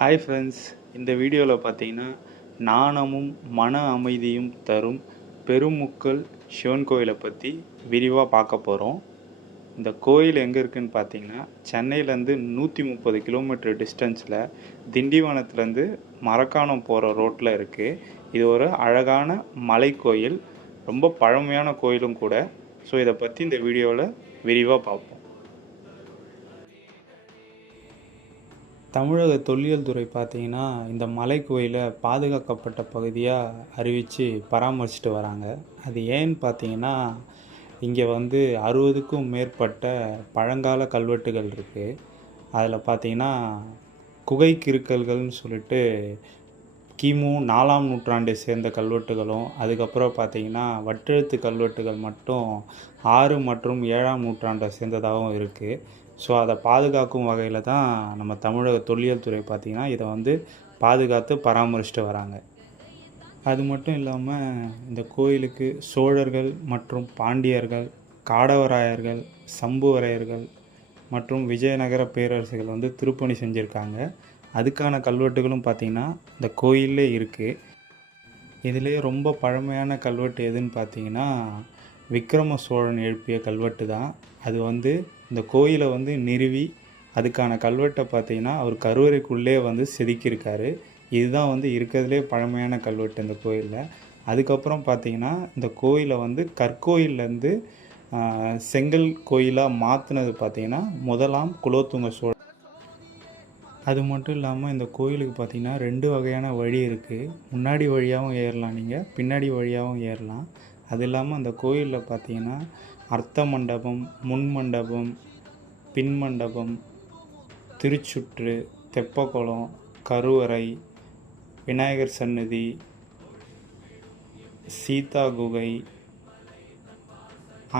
Hi friends, இந்த வீடியோவில் பார்த்தீங்கன்னா நாணமும் மன அமைதியும் தரும் பெருமுக்கல் சிவன் கோயிலை பற்றி விரிவாக பார்க்க போகிறோம். இந்த கோயில் எங்கே இருக்குதுன்னு பார்த்தீங்கன்னா சென்னையிலேருந்து 130 கிலோமீட்டர் டிஸ்டன்ஸில் திண்டிவனத்துலேருந்து மரக்காணம் போகிற ரோட்டில் இருக்குது. இது ஒரு அழகான மலை கோயில், ரொம்ப பழமையான கோயிலும் கூட. ஸோ இதை பற்றி இந்த வீடியோவில் விரிவாக பார்ப்போம். தமிழக தொல்லியல் துறை பார்த்திங்கன்னா இந்த மலை கோயிலை பாதுகாக்கப்பட்ட பகுதியாக அறிவித்து பராமரிச்சுட்டு வராங்க. அது ஏன்னு பார்த்தீங்கன்னா இங்கே 60க்கும் மேற்பட்ட பழங்கால கல்வெட்டுகள் இருக்குது. அதில் பார்த்திங்கன்னா குகை கிறுக்கல்கள்னு சொல்லிட்டு கிமு 4ஆம் நூற்றாண்டை சேர்ந்த கல்வெட்டுகளும், அதுக்கப்புறம் பார்த்திங்கன்னா வட்டெழுத்து கல்வெட்டுகள் மட்டும் 6 மற்றும் 7ஆம் நூற்றாண்டை சேர்ந்ததாகவும் இருக்குது. ஸோ அதை பாதுகாக்கும் வகையில் தான் நம்ம தமிழக தொல்லியல் துறை பார்த்திங்கன்னா இதை பாதுகாத்து பராமரிச்சுட்டு வராங்க. அது மட்டும் இல்லாமல் இந்த கோயிலுக்கு சோழர்கள் மற்றும் பாண்டியர்கள், காடவராயர்கள், சம்புவரையர்கள் மற்றும் விஜயநகர பேரரசுகள் திருப்பணி செஞ்சுருக்காங்க. அதுக்கான கல்வெட்டுகளும் பார்த்திங்கன்னா இந்த கோயிலே இருக்குது. இதிலே ரொம்ப பழமையான கல்வெட்டு எதுன்னு பார்த்திங்கன்னா விக்ரம சோழன் எழுப்பிய கல்வெட்டு தான். அது இந்த கோயிலை நிறுவி அதுக்கான கல்வெட்டை பார்த்திங்கன்னா அவர் கருவறைக்குள்ளே செதுக்கியிருக்காரு. இதுதான் இருக்கிறதுலே பழமையான கல்வெட்டு இந்த கோயிலில். அதுக்கப்புறம் பார்த்திங்கன்னா இந்த கோயிலை கற்கோயிலேருந்து செங்கல் கோயிலாக மாற்றினது பார்த்திங்கன்னா 1ஆம் குலோத்துங்க சோழன். அது மட்டும் இல்லாமல் இந்த கோயிலுக்கு பார்த்திங்கன்னா 2 வகையான வழி இருக்குது. முன்னாடி வழியாகவும் ஏறலாம், நீங்கள் பின்னாடி வழியாகவும் ஏறலாம். அது இல்லாமல் அந்த கோயிலில் பார்த்திங்கன்னா அர்த்த மண்டபம், முன் மண்டபம், பின் மண்டபம், திருச்சுற்று, தெப்பக்குளம், கருவறை, விநாயகர் சன்னதி, சீதா குகை,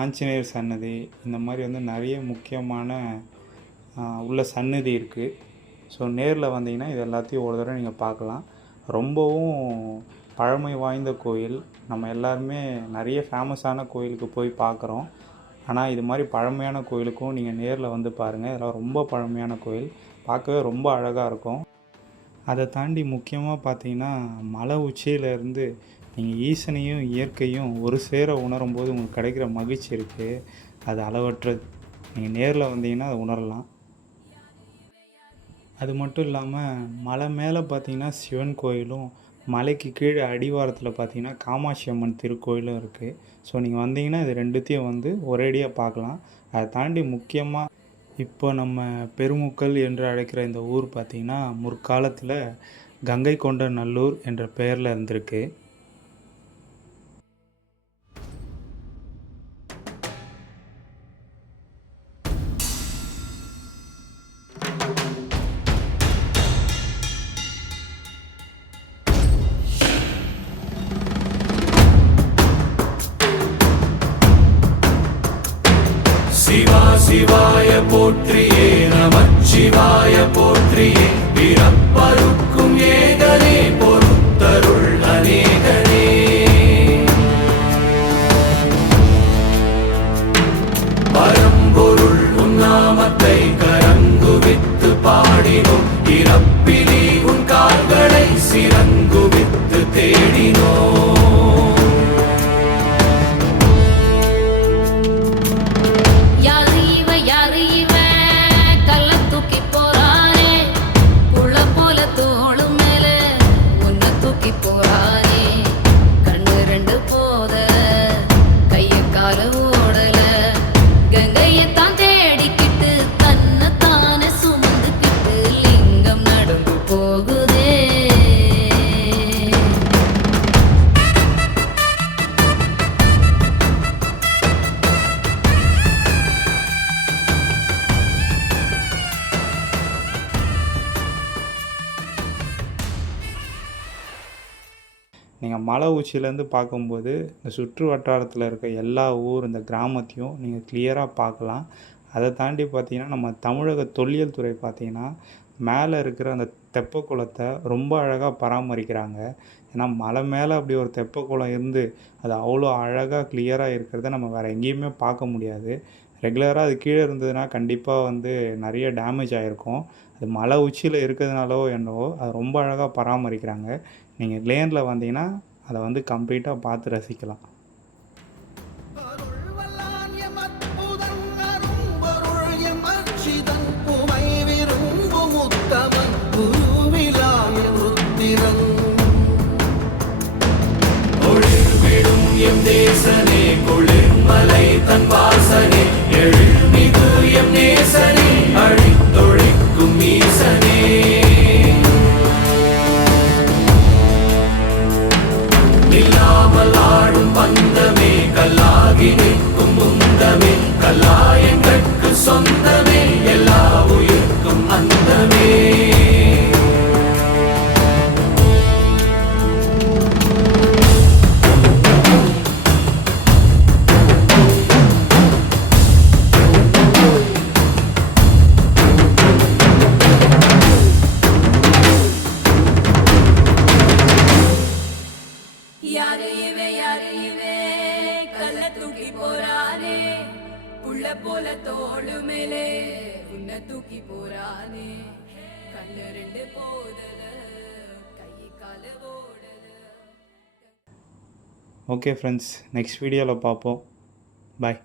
ஆஞ்சநேயர் சன்னதி, இந்த மாதிரி நிறைய முக்கியமான உள்ள சன்னதி இருக்குது. ஸோ நேரில் வந்தீங்கன்னா இது எல்லாத்தையும் ஒரு தடவை நீங்கள் பார்க்கலாம். ரொம்பவும் பழமை வாய்ந்த கோயில். நம்ம எல்லாருமே நிறைய ஃபேமஸான கோயிலுக்கு போய் பார்க்குறோம். ஆனால் இது மாதிரி பழமையான கோயிலுக்கும் நீங்கள் நேரில் பாருங்கள். இதெல்லாம் ரொம்ப பழமையான கோயில், பார்க்கவே ரொம்ப அழகாக இருக்கும். அதை தாண்டி முக்கியமாக பார்த்தீங்கன்னா மலை உச்சியிலேருந்து நீங்கள் ஈசனையும் இயற்கையும் ஒரு சேர உணரும்போது உங்களுக்கு கிடைக்கிற மகிழ்ச்சி இருக்குது, அது அளவற்றது. நீங்கள் நேரில் வந்தீங்கன்னா அதை உணரலாம். அது மட்டும் இல்லாமல் மலை மேலே பார்த்திங்கன்னா சிவன் கோயிலும், மலைக்கு கீழே அடிவாரத்தில் பார்த்திங்கன்னா காமாட்சி அம்மன் திருக்கோயிலும் இருக்குது. ஸோ நீங்கள் வந்தீங்கன்னா இது ரெண்டுத்தையும் ஒரேடியாக பார்க்கலாம். அதை தாண்டி முக்கியமாக இப்போ நம்ம பெருமுக்கல் என்று அழைக்கிற இந்த ஊர் பார்த்திங்கன்னா முற்காலத்தில் கங்கை கொண்ட நல்லூர் என்ற பெயரில் இருந்திருக்கு. சிவா சிவாய போற்றியே, நமச்சிவாய போற்றியே, பிறப்பருக்கும் ஏகனே பொறுத்தருள் அநேகனே. பரம்பொருள் உன்னாமத்தை கரங்குவித்து பாடினோம், இறப்பிலி உன் கால்களை சிறங்குவித்து தேடினோம். நீங்கள் மலை உச்சியிலேருந்து பார்க்கும்போது இந்த சுற்று வட்டாரத்தில் இருக்க எல்லா ஊர் இந்த கிராமத்தையும் நீங்கள் கிளியராக பார்க்கலாம். அதை தாண்டி பார்த்திங்கன்னா நம்ம தமிழக தொல்லியல் துறை பார்த்திங்கன்னா மேலே இருக்கிற அந்த தெப்பக்குளத்தை ரொம்ப அழகாக பராமரிக்கிறாங்க. ஏன்னா மலை மேலே அப்படி ஒரு தெப்பக்குளம் இருந்து அது அவ்வளோ அழகாக கிளியராக இருக்கிறத நம்ம வேறு எங்கேயுமே பார்க்க முடியாது. ரெகுலராக அது கீழே இருந்ததுன்னா கண்டிப்பாக வந்து நிறைய டேமேஜ் ஆகிருக்கும். அது மலை உச்சியில் இருக்கிறதுனாலோ என்னவோ அது ரொம்ப அழகாக பராமரிக்கிறாங்க. நீங்கள் லேனில் வந்தீங்கன்னா அதை வந்து கம்ப்ளீட்டாக பார்த்து ரசிக்கலாம். ஒளிர்விடும் எம் தேசனே குளிர்மலை தன் வாசனே எழில்மிகு எம் நேசனே அழித்தொழிக்கும் ஈசனே நில்லாமல் ஆடும் பந்தமே கல்லாகி நிற்கும் முந்தமே கல்லாயங்கட்கு சொந்தமே எல்லா உயிர்க்கும் அந்தமே யாரு இவன் கல்ல தூக்கி போறானே புள்ள போல தோளு மேலே உன்னை தூக்கி போறானே கண்ணு ரெண்டு போதல கை கால ஓடல. ஓகே ஃப்ரெண்ட்ஸ், நெக்ஸ்ட் வீடியோவில் பார்ப்போம். பாய்.